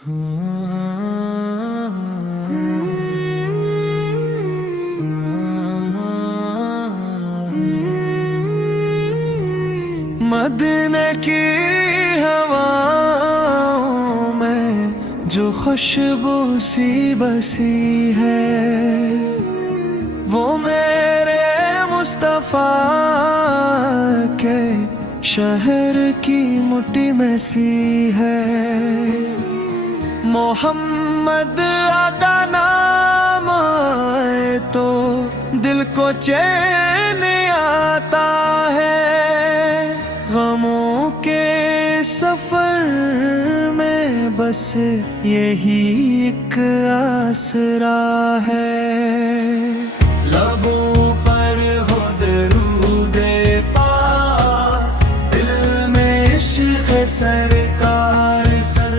مدینے کی ہواؤں میں جو خوشبو سی بسی ہے، وہ میرے مصطفیٰ کے شہر کی مٹھی میں سی ہے۔ محمد آقا نام آئے تو دل کو چین آتا ہے، غموں کے سفر میں بس یہی ایک آسرا ہے۔ لبوں پر ہو درود پاک، دل میں عشق سرکار سر،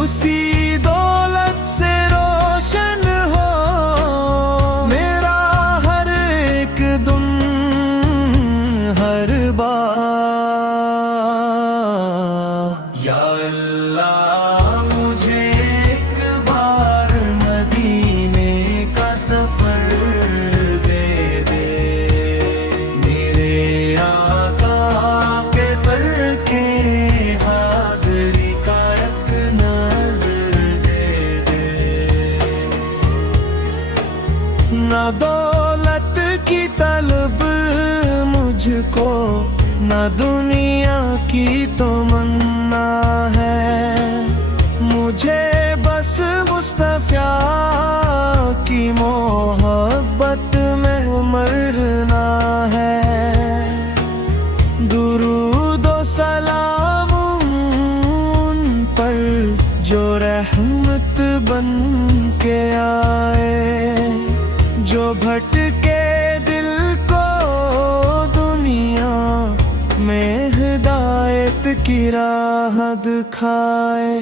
اسی دولت سے روشن ہو میرا ہر ایک دم ہر بار۔ یا اللہ مجھے ایک بار مدینے کا سفر دے دے، میرے آقا کے در کے حاضری کا ایک نظر دے دے۔ نہ دولت کی طلب مجھ کو، نہ دنیا کی تمنا ہے، مجھے بس مصطفیٰ کی محبت میں مرنا ہے۔ درود و سلام ان پر جو رحمت بن کے آئے، جو بھٹکے دل کو دنیا میں ہدایت کی راہ دکھائے۔